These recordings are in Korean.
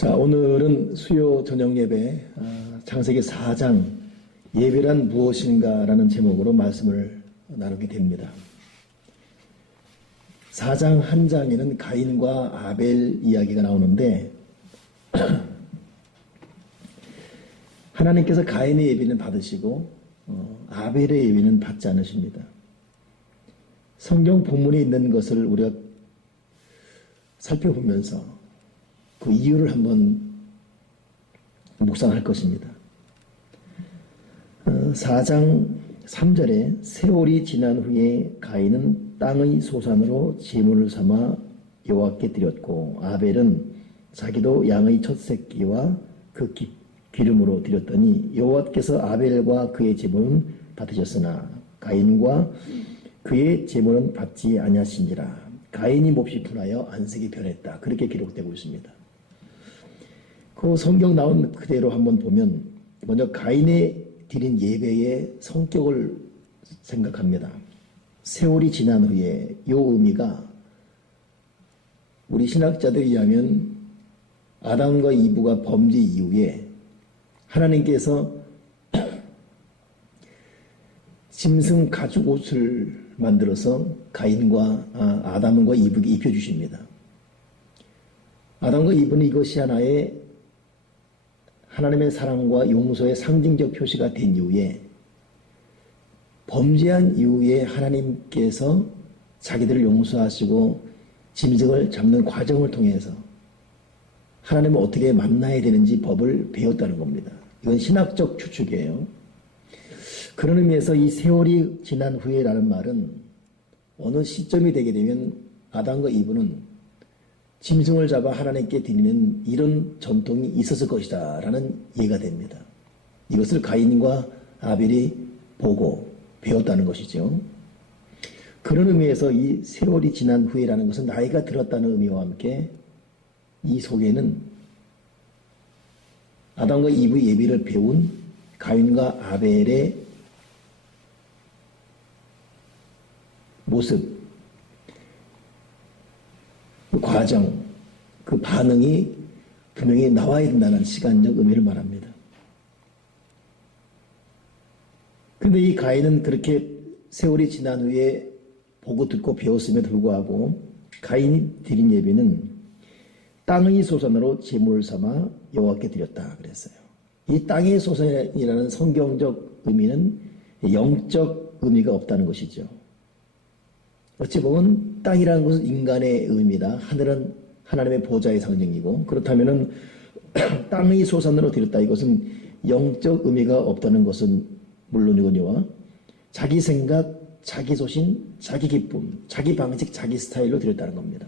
자, 오늘은 수요 저녁 예배, 창세기 4장 예배란 무엇인가라는 제목으로 말씀을 나누게 됩니다. 4장 한 장에는 가인과 아벨 이야기가 나오는데 하나님께서 가인의 예배는 받으시고 아벨의 예배는 받지 않으십니다. 성경 본문에 있는 것을 우리가 살펴보면서 그 이유를 한번 묵상할 것입니다. 4장 3절에 세월이 지난 후에 가인은 땅의 소산으로 제물을 삼아 여호와께 드렸고 아벨은 자기도 양의 첫 새끼와 그 기름으로 드렸더니 여호와께서 아벨과 그의 제물은 받으셨으나 가인과 그의 제물은 받지 아니하신지라. 가인이 몹시 분하여 안색이 변했다. 그렇게 기록되고 있습니다. 그 성경 나온 그대로 한번 보면 먼저 가인의 드린 예배의 성격을 생각합니다. 세월이 지난 후에 이 의미가 우리 신학자들에 의하면 아담과 이브가 범죄 이후에 하나님께서 짐승 가죽 옷을 만들어서 가인과 아담과 이브에게 입혀주십니다. 아담과 이브는 이것이 하나의 하나님의 사랑과 용서의 상징적 표시가 된 이후에 범죄한 이후에 하나님께서 자기들을 용서하시고 짐승을 잡는 과정을 통해서 하나님을 어떻게 만나야 되는지 법을 배웠다는 겁니다. 이건 신학적 추측이에요. 그런 의미에서 이 세월이 지난 후에라는 말은 어느 시점이 되게 되면 아담과 이브는 짐승을 잡아 하나님께 드리는 이런 전통이 있었을 것이다 라는 이해가 됩니다. 이것을 가인과 아벨이 보고 배웠다는 것이죠. 그런 의미에서 이 세월이 지난 후에라는 것은 나이가 들었다는 의미와 함께 이 속에는 아담과 이브의 예배를 배운 가인과 아벨의 모습, 그 과정, 그 반응이 분명히 나와야 된다는 시간적 의미를 말합니다. 그런데 이 가인은 그렇게 세월이 지난 후에 보고 듣고 배웠음에도 불구하고 가인이 드린 예배는 땅의 소산으로 제물을 삼아 여호와께 드렸다 그랬어요. 이 땅의 소산이라는 성경적 의미는 영적 의미가 없다는 것이죠. 어찌 보면 땅이라는 것은 인간의 의미다. 하늘은 하나님의 보좌의 상징이고 그렇다면 땅의 소산으로 드렸다. 이것은 영적 의미가 없다는 것은 물론이거니와 자기 생각, 자기 소신, 자기 기쁨, 자기 방식, 자기 스타일로 드렸다는 겁니다.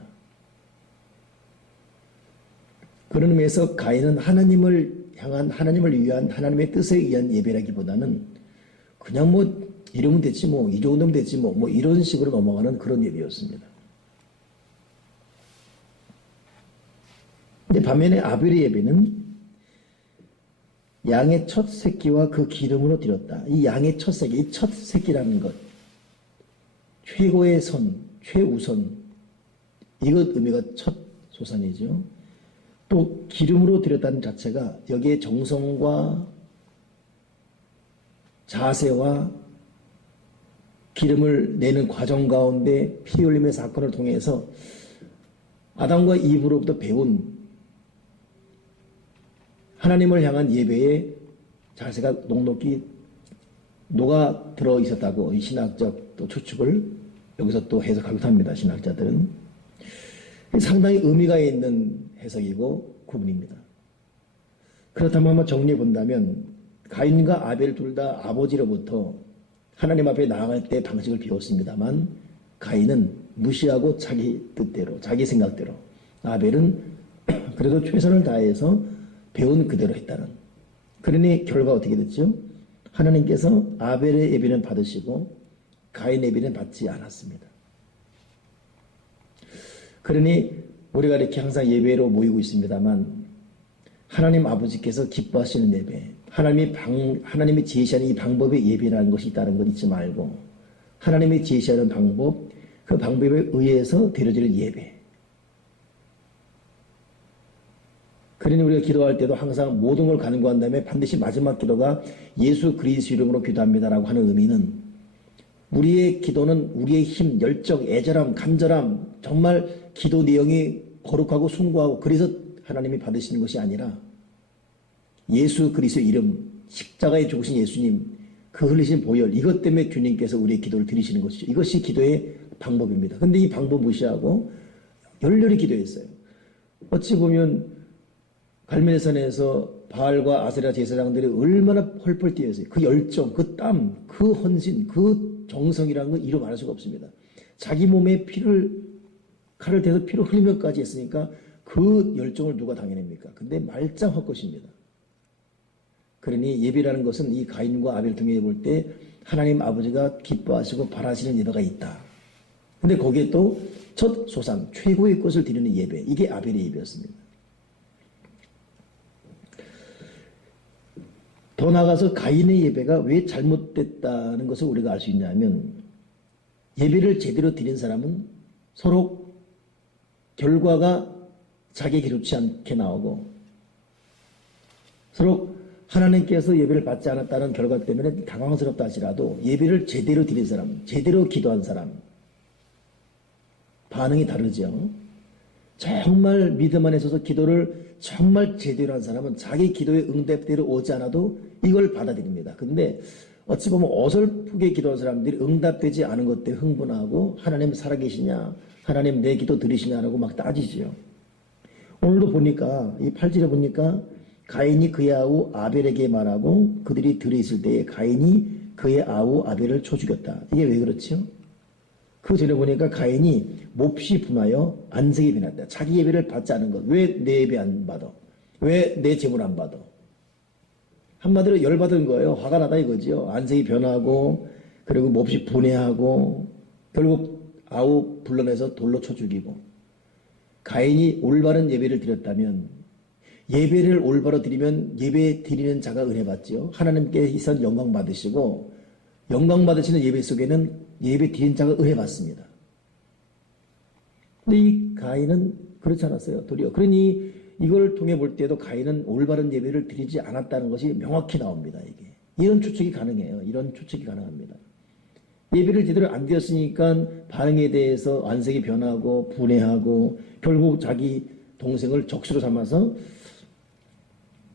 그런 의미에서 가인은 하나님을 향한 하나님을 위한 하나님의 뜻에 의한 예배라기보다는 그냥 이러면 됐지 이 정도면 됐지 이런 식으로 넘어가는 그런 예배였습니다. 근데 반면에 아벨의 예배는 양의 첫 새끼와 그 기름으로 드렸다. 이 양의 첫 새끼, 이 첫 새끼라는 것, 최고의 선, 최우선, 이것 의미가 첫 소산이죠. 또 기름으로 드렸다는 자체가 여기에 정성과 자세와 기름을 내는 과정 가운데 피 흘림의 사건을 통해서 아담과 이브로부터 배운 하나님을 향한 예배의 자세가 녹록히 녹아 들어 있었다고 이 신학적 또 추측을 여기서 또 해석하기도 합니다. 신학자들은 상당히 의미가 있는 해석이고 구분입니다. 그렇다면 한번 정리해 본다면 가인과 아벨 둘 다 아버지로부터 하나님 앞에 나아갈 때 방식을 배웠습니다만 가인은 무시하고 자기 뜻대로 자기 생각대로, 아벨은 그래도 최선을 다해서 배운 그대로 했다는. 그러니 결과 어떻게 됐죠? 하나님께서 아벨의 예배는 받으시고 가인의 예배는 받지 않았습니다. 그러니 우리가 이렇게 항상 예배로 모이고 있습니다만 하나님 아버지께서 기뻐하시는 예배, 하나님이 제시하는 이 방법의 예배라는 것이 있다는 것 잊지 말고 하나님이 제시하는 방법, 그 방법에 의해서 드려지는 예배, 그러니 우리가 기도할 때도 항상 모든 걸 간구한 다음에 반드시 마지막 기도가 예수 그리스도 이름으로 기도합니다라고 하는 의미는 우리의 기도는 우리의 힘, 열정, 애절함, 간절함, 정말 기도 내용이 거룩하고 숭고하고 그래서 하나님이 받으시는 것이 아니라 예수 그리스도 이름, 십자가에 죽으신 예수님, 그 흘리신 보혈, 이것 때문에 주님께서 우리의 기도를 들으시는 것이죠. 이것이 기도의 방법입니다. 근데 이 방법 무시하고 열렬히 기도했어요. 어찌 보면 갈멜산에서 바알과 아세라 제사장들이 얼마나 펄펄 뛰었어요. 그 열정, 그 땀, 그 헌신, 그 정성이라는 건 이루 말할 수가 없습니다. 자기 몸에 칼을 대서 피를 흘리면까지 했으니까 그 열정을 누가 당해냅니까? 근데 말짱 헛것입니다. 그러니 예배라는 것은 이 가인과 아벨 통해 볼 때 하나님 아버지가 기뻐하시고 바라시는 예배가 있다. 근데 거기에 또 첫 소산, 최고의 것을 드리는 예배, 이게 아벨의 예배였습니다. 더 나아가서 가인의 예배가 왜 잘못됐다는 것을 우리가 알 수 있냐면 예배를 제대로 드린 사람은 서로 결과가 자기에게 좋지 않게 나오고 서로 하나님께서 예배를 받지 않았다는 결과 때문에 당황스럽다 하시라도 예배를 제대로 드린 사람, 제대로 기도한 사람 반응이 다르죠. 정말 믿음 안에 서서 기도를 정말 제대로 한 사람은 자기 기도의 응답대로 오지 않아도 이걸 받아들입니다. 근데 어찌 보면 어설프게 기도한 사람들이 응답되지 않은 것 때문에 흥분하고 하나님 살아계시냐, 하나님 내 기도 들으시냐라고 막 따지지요. 오늘도 보니까 이 8절에 보니까 가인이 그의 아우 아벨에게 말하고 그들이 들어있을 때에 가인이 그의 아우 아벨을 쳐 죽였다. 이게 왜 그렇죠? 그 전에 보니까 가인이 몹시 분하여 안색이 변했다. 자기 예배를 받지 않은 것. 왜 내 예배 안 받아? 왜 내 제물 안 받아? 한마디로 열받은 거예요. 화가 나다 이거지요. 안색이 변하고 그리고 몹시 분해하고 결국 아우 불러내서 돌로 쳐 죽이고. 가인이 올바른 예배를 드렸다면 예배를 올바로 드리면 예배 드리는 자가 은혜 받지요. 하나님께서 영광 받으시고 영광 받으시는 예배 속에는 예배 드린 자가 은혜 받습니다. 근데 이 가인은 그렇지 않았어요. 도리어. 그러니 이걸 통해 볼 때도 가인은 올바른 예배를 드리지 않았다는 것이 명확히 나옵니다. 이게. 이런 추측이 가능해요. 이런 추측이 가능합니다. 예배를 제대로 안 드렸으니까 반응에 대해서 안색이 변하고 분해하고 결국 자기 동생을 적수로 삼아서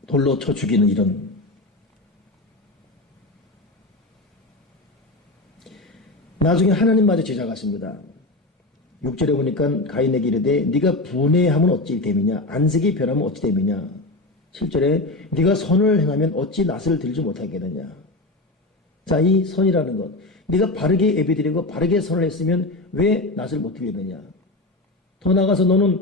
돌로 쳐 죽이는 이런. 나중에 하나님마저 제작하십니다. 6절에 보니까 가인에게 이르되 네가 분해하면 어찌 됨이냐, 안색이 변하면 어찌 됨이냐. 7절에 네가 선을 행하면 어찌 낫을 들지 못하겠느냐. 자, 이 선이라는 것, 네가 바르게 예배드리고 바르게 선을 했으면 왜 낫을 못 드리느냐. 더 나아가서 너는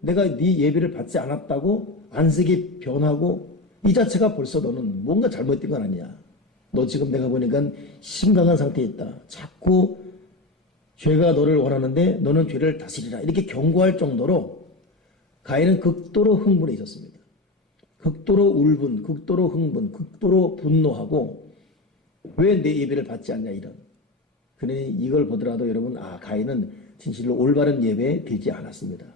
내가 네 예배를 받지 않았다고 안색이 변하고 이 자체가 벌써 너는 뭔가 잘못된 건 아니냐. 너 지금 내가 보니까 심각한 상태에 있다. 자꾸 죄가 너를 원하는데 너는 죄를 다스리라. 이렇게 경고할 정도로 가인은 극도로 흥분해 있었습니다. 극도로 울분, 극도로 흥분, 극도로 분노하고 왜 내 예배를 받지 않냐 이런. 그러니 이걸 보더라도 여러분, 가인은 진실로 올바른 예배에 드리지 않았습니다.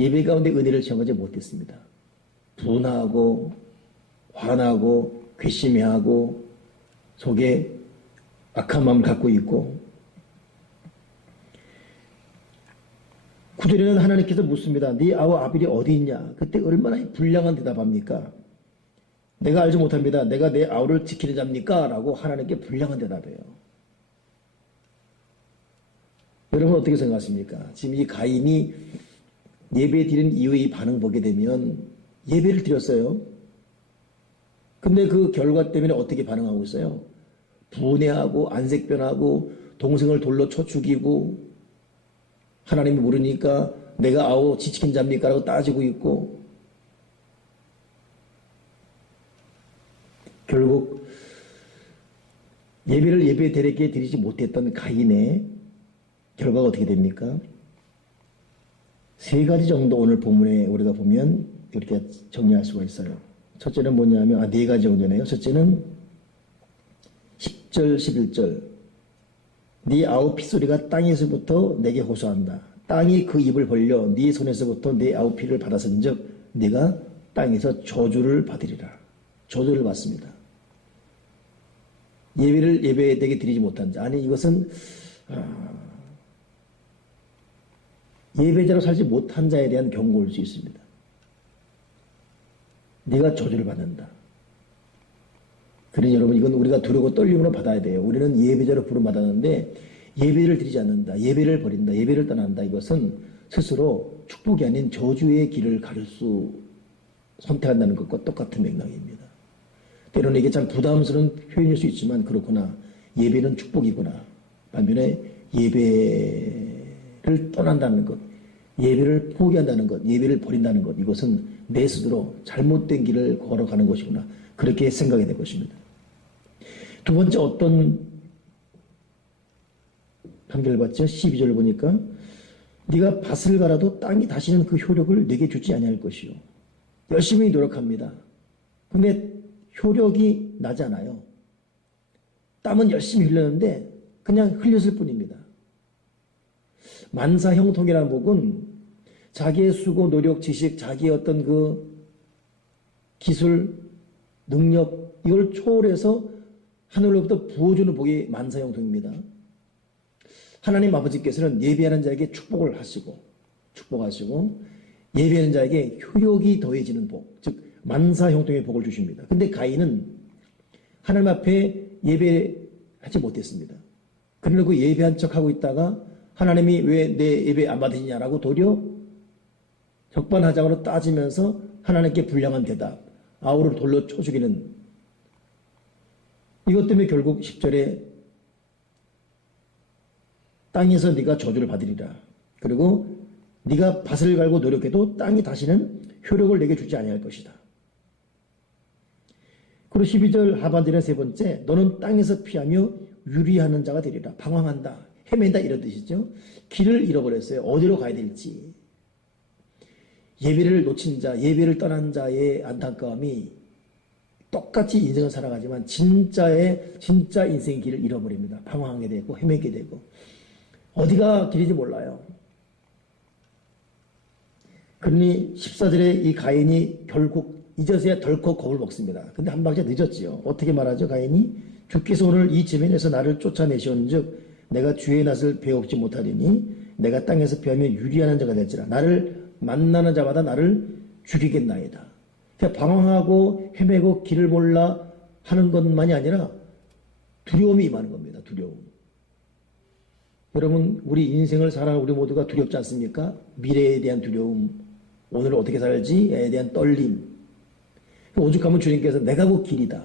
예배 가운데 은혜를 체험하지 못했습니다. 분하고 화나고 괘씸해하고 속에 악한 마음을 갖고 있고. 9절에는 하나님께서 묻습니다. 네 아우 아벨이 어디 있냐? 그때 얼마나 불량한 대답합니까? 내가 알지 못합니다. 내가 내 아우를 지키는 자입니까? 라고 하나님께 불량한 대답해요. 여러분 어떻게 생각하십니까? 지금 이 가인이 예배 드린 이후에 이 반응 보게 되면 예배를 드렸어요. 근데 그 결과 때문에 어떻게 반응하고 있어요? 분해하고 안색변하고 동생을 돌로 쳐 죽이고 하나님이 모르니까 내가 아우 지키는 자입니까? 라고 따지고 있고 결국 예배를 예배드리게 드리지 못했던 가인의 결과가 어떻게 됩니까? 세 가지 정도 오늘 본문에 우리가 보면 이렇게 정리할 수가 있어요. 첫째는 뭐냐면, 네 가지 정도네요. 첫째는 10절, 11절. 네 아우 피소리가 땅에서부터 내게 호소한다. 땅이 그 입을 벌려 네 손에서부터 내 아우 피를 받았은즉 네가 땅에서 저주를 받으리라. 저주를 받습니다. 예배를 예배되게 드리지 못한 자. 아니 이것은 예배자로 살지 못한 자에 대한 경고일 수 있습니다. 네가 저주를 받는다. 그러니 여러분 이건 우리가 두려고 떨림으로 받아야 돼요. 우리는 예배자로 부름받았는데 예배를 드리지 않는다. 예배를 버린다. 예배를 떠난다. 이것은 스스로 축복이 아닌 저주의 길을 가릴 수 선택한다는 것과 똑같은 맥락입니다. 때로는 이게 참 부담스러운 표현일 수 있지만 그렇구나. 예배는 축복이구나. 반면에 예배를 떠난다는 것, 예배를 포기한다는 것, 예배를 버린다는 것, 이것은 내 스스로 잘못된 길을 걸어가는 것이구나. 그렇게 생각이 될 것입니다. 두 번째 어떤 판결을 받죠? 12절을 보니까 네가 밭을 갈아도 땅이 다시는 그 효력을 내게 주지 아니할 것이요. 열심히 노력합니다. 근데 효력이 나지 않아요. 땀은 열심히 흘렸는데 그냥 흘렸을 뿐입니다. 만사형통이라는 복은 자기의 수고, 노력, 지식, 자기의 어떤 그 기술, 능력 이걸 초월해서 하늘로부터 부어주는 복이 만사형통입니다. 하나님 아버지께서는 예배하는 자에게 축복하시고 예배하는 자에게 효력이 더해지는 복, 즉 만사형통의 복을 주십니다. 근데 가인은 하나님 앞에 예배하지 못했습니다. 그러고 예배한 척하고 있다가 하나님이 왜 내 예배 안 받으시냐라고 도리어 적반하장으로 따지면서 하나님께 불량한 대답, 아우를 돌로 쳐 죽이는 이것 때문에 결국 10절에 땅에서 네가 저주를 받으리라. 그리고 네가 밭을 갈고 노력해도 땅이 다시는 효력을 내게 주지 아니할 것이다. 그리고 12절 하반절의 세 번째, 너는 땅에서 피하며 유리하는 자가 되리라. 방황한다, 헤맨다 이런 뜻이죠. 길을 잃어버렸어요. 어디로 가야 될지. 예배를 놓친 자, 예배를 떠난 자의 안타까움이 똑같이 인생을 살아가지만 진짜 인생의 길을 잃어버립니다. 방황하게 되고 헤매게 되고 어디가 길인지 몰라요. 그러니 14절에 이 가인이 결국 이제서야 덜컥 겁을 먹습니다. 근데 한 박자 늦었지요. 어떻게 말하죠? 가인이 주께서 오늘 이 지면에서 나를 쫓아내시온즉 내가 주의 낯을 배웁지 못하리니 내가 땅에서 피하며 유리하는 자가 될지라. 나를 만나는 자마다 나를 죽이겠나이다. 그러니까 방황하고 헤매고 길을 몰라 하는 것만이 아니라 두려움이 임하는 겁니다. 두려움. 여러분 우리 인생을 살아가는 우리 모두가 두렵지 않습니까? 미래에 대한 두려움, 오늘 어떻게 살지에 대한 떨림. 오죽하면 주님께서 내가 곧 길이다,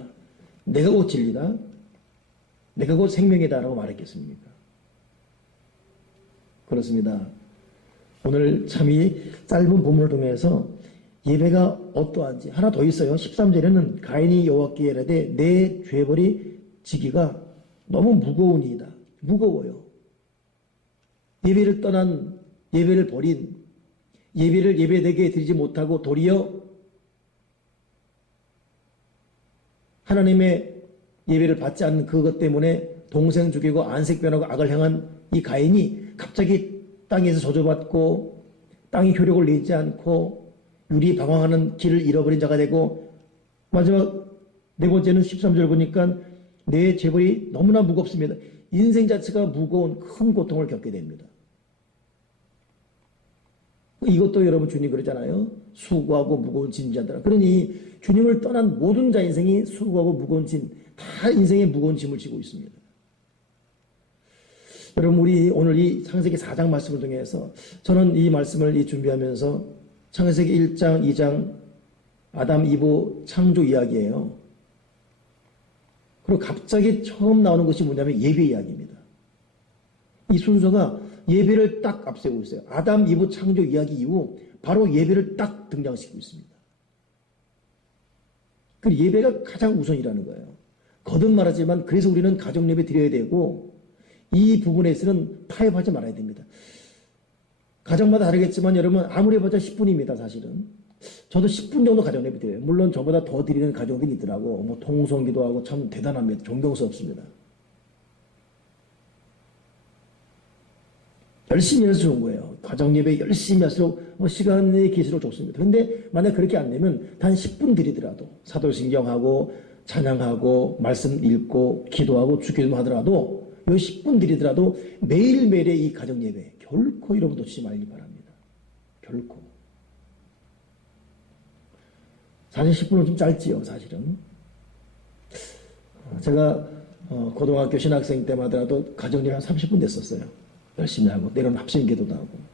내가 곧 진리다, 내가 곧 생명이다 라고 말했겠습니까? 그렇습니다. 오늘 참 이 짧은 본문을 통해서 예배가 어떠한지 하나 더 있어요. 13절에는 가인이 여호와께 이르되 내 죄벌이 지기가 너무 무거우니이다. 무거워요. 예배를 떠난, 예배를 버린, 예배를 예배되게 드리지 못하고 도리어 하나님의 예배를 받지 않는 그것 때문에 동생 죽이고 안색 변하고 악을 행한 이 가인이 갑자기 땅에서 저주받고 땅이 효력을 내지 않고 유리 방황하는 길을 잃어버린 자가 되고 마지막 네 번째는 13절 보니까 내 죄벌이 너무나 무겁습니다. 인생 자체가 무거운 큰 고통을 겪게 됩니다. 이것도 여러분 주님 그러잖아요. 수고하고 무거운 짐자들아. 그러니 주님을 떠난 모든 자 인생이 수고하고 무거운 짐, 다 인생의 무거운 짐을 지고 있습니다. 여러분 우리 오늘 이 창세기 4장 말씀을 통해서 저는 이 말씀을 준비하면서 창세기 1장, 2장 아담, 이브 창조 이야기예요. 그리고 갑자기 처음 나오는 것이 뭐냐면 예배 이야기입니다. 이 순서가 예배를 딱 앞세우고 있어요. 아담, 이브 창조 이야기 이후 바로 예배를 딱 등장시키고 있습니다. 그 예배가 가장 우선이라는 거예요. 거듭 말하지만 그래서 우리는 가정 예배 드려야 되고 이 부분에서는 타협하지 말아야 됩니다. 가정마다 다르겠지만 여러분 아무리 해봤자 10분입니다. 사실은. 저도 10분 정도 가정 예배 드려요. 물론 저보다 더 드리는 가정들이 있더라고. 뭐 통성기도 하고 참 대단합니다. 존경스럽습니다. 열심히 해서 좋은 거예요. 가정예배 열심히 할수록 시간이 길수록 좋습니다. 그런데 만약 그렇게 안 되면 단 10분 드리더라도 사도신경하고 찬양하고 말씀 읽고 기도하고 주기도 하더라도 이 10분 드리더라도 매일매일의 이 가정예배 결코 여러분 놓치지 말기 바랍니다. 결코. 사실 10분은 좀 짧지요, 사실은. 제가 고등학교 신학생 때만 하더라도 가정예배 한 30분 됐었어요. 열심히 하고 때로는 합심 기도도 하고.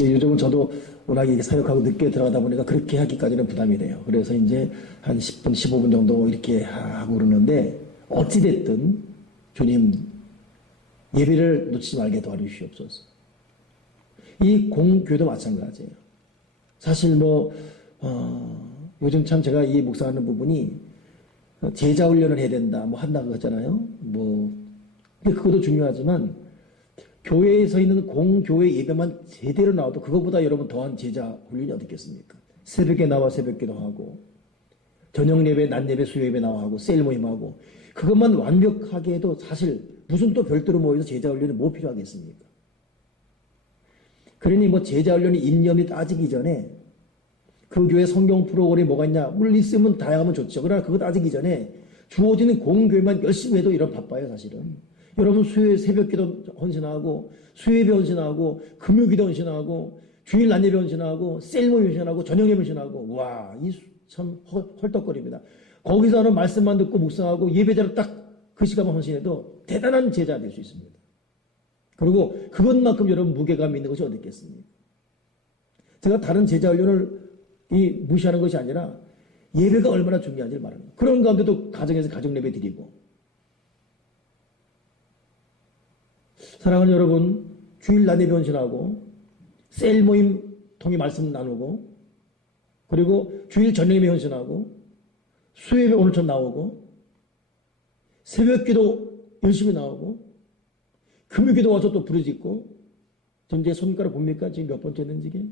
요즘은 저도 워낙 이게 사역하고 늦게 들어가다 보니까 그렇게 하기까지는 부담이 돼요. 그래서 이제 한 10분, 15분 정도 이렇게 하고 그러는데 어찌됐든 주님 예배를 놓치지 말게 도와주시옵소서. 이 공교도 마찬가지예요. 사실 요즘 참 제가 이 묵상하는 부분이 제자 훈련을 해야 된다, 한다고 하잖아요. 근데 그것도 중요하지만 교회에서 있는 공교회 예배만 제대로 나와도 그것보다 여러분 더한 제자 훈련이 어디 있겠습니까? 새벽에 나와 새벽기도 하고 저녁 예배, 낮 예배, 수요 예배 나와 하고 세일 모임하고 그것만 완벽하게 해도 사실 무슨 또 별도로 모여서 제자 훈련이 뭐 필요하겠습니까? 그러니 제자 훈련이 인연이 따지기 전에 그 교회 성경 프로그램이 뭐가 있냐? 물론 있으면 다양하면 좋죠. 그러나 그거 따지기 전에 주어지는 공교회만 열심히 해도 이런 바빠요, 사실은. 여러분 수요일 새벽기도 헌신하고 수요예배 헌신하고 금요기도 헌신하고 주일 낮예배 헌신하고 셀모임 헌신하고 저녁예배 헌신하고 와, 이 참 헐떡거립니다. 거기서는 말씀만 듣고 묵상하고 예배자로 딱 그 시간만 헌신해도 대단한 제자 될 수 있습니다. 그리고 그것만큼 여러분 무게감 있는 것이 어디 있겠습니까? 제가 다른 제자 훈련을 무시하는 것이 아니라 예배가 얼마나 중요한지를 말합니다. 그런 가운데도 가정에서 가정 예배 드리고 사랑하는 여러분, 주일 낮 예배 헌신하고 셀 모임 통해 말씀 나누고 그리고 주일 저녁 예배 헌신하고 수요 예배 오늘처럼 나오고 새벽 기도 열심히 나오고 금요 기도 와서 또 부르짖고 전 제 손가락 봅니까? 지금 몇 번째 됐는지 이게?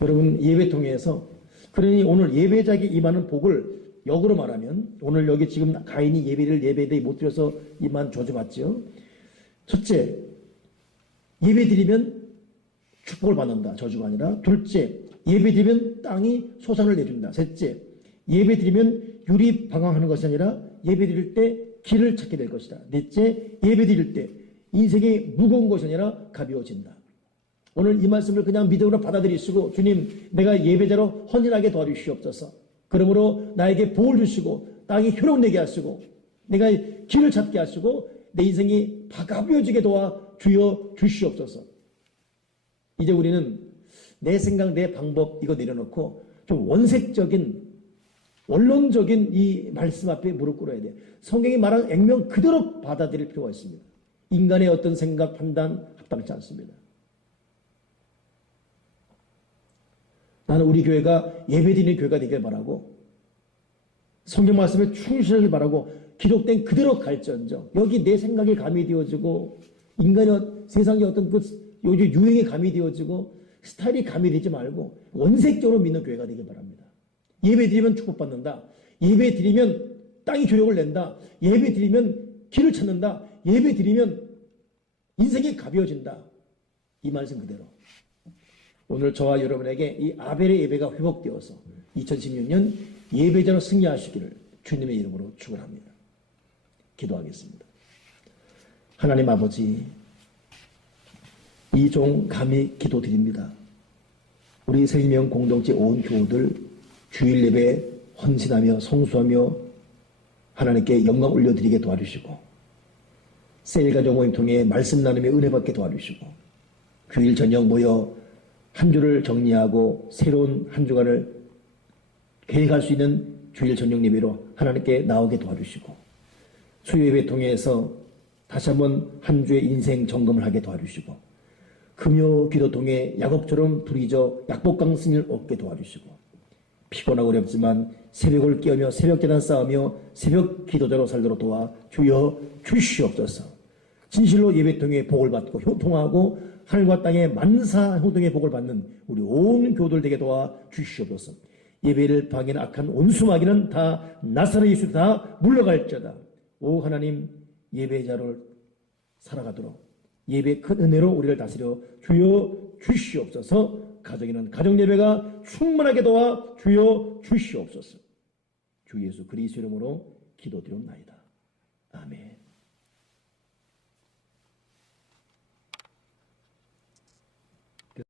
여러분 예배 통해서 그러니 오늘 예배자에게 임하는 복을 역으로 말하면 오늘 여기 지금 가인이 예배에 못 드려서 이만 저주받죠. 첫째, 예배 드리면 축복을 받는다. 저주가 아니라. 둘째, 예배 드리면 땅이 소산을 내준다. 셋째, 예배 드리면 유리 방황하는 것이 아니라 예배 드릴 때 길을 찾게 될 것이다. 넷째, 예배 드릴 때 인생이 무거운 것이 아니라 가벼워진다. 오늘 이 말씀을 그냥 믿음으로 받아들이시고 주님 내가 예배자로 헌신하게 도와주시옵소서. 그러므로 나에게 복을 주시고 땅이 효력내게 하시고 내가 길을 찾게 하시고 내 인생이 가벼워지게 도와 주여 주시옵소서. 이제 우리는 내 생각 내 방법 이거 내려놓고 좀 원색적인 원론적인 이 말씀 앞에 무릎 꿇어야 돼. 성경이 말한 액면 그대로 받아들일 필요가 있습니다. 인간의 어떤 생각 판단 합당치 않습니다. 나는 우리 교회가 예배드리는 교회가 되길 바라고 성경 말씀에 충실하길 바라고 기록된 그대로 갈지언정 여기 내 생각이 가미되어지고 인간의 세상의 어떤 요즘 유행이 가미되어지고 스타일이 가미되지 말고 원색적으로 믿는 교회가 되길 바랍니다. 예배드리면 축복받는다. 예배드리면 땅이 교력을 낸다. 예배드리면 길을 찾는다. 예배드리면 인생이 가벼워진다. 이 말씀 그대로 오늘 저와 여러분에게 이 아벨의 예배가 회복되어서 2016년 예배자로 승리하시기를 주님의 이름으로 축원합니다. 기도하겠습니다. 하나님 아버지, 이 종 감히 기도드립니다. 우리 생명 공동체 온 교우들 주일 예배 헌신하며 성수하며 하나님께 영광 올려드리게 도와주시고 셀가족 모임 통해 말씀 나누며 은혜 받게 도와주시고 주일 저녁 모여 한 주를 정리하고 새로운 한 주간을 계획할 수 있는 주일 저녁 예배로 하나님께 나오게 도와주시고 수요 예배 통해서 다시 한번 한 주의 인생 점검을 하게 도와주시고 금요 기도 통해 야곱처럼 부리져 약복강 승리를 얻게 도와주시고 피곤하고 어렵지만 새벽을 깨우며 새벽 재단 쌓으며 새벽 기도자로 살도록 도와 주여 주시옵소서. 진실로 예배 통해 복을 받고 효통하고 하늘과 땅의 만사 효동의 복을 받는 우리 온 교우들 되게 도와 주시옵소서. 예배를 방해하는 악한 온수마귀는 다 나사렛 예수 다 물러갈지어다. 오 하나님, 예배자를 살아가도록 예배 큰 은혜로 우리를 다스려 주여 주시옵소서. 가정에는 가정 예배가 충만하게 도와 주여 주시옵소서. 주 예수 그리스도 이름으로 기도드렸나이다.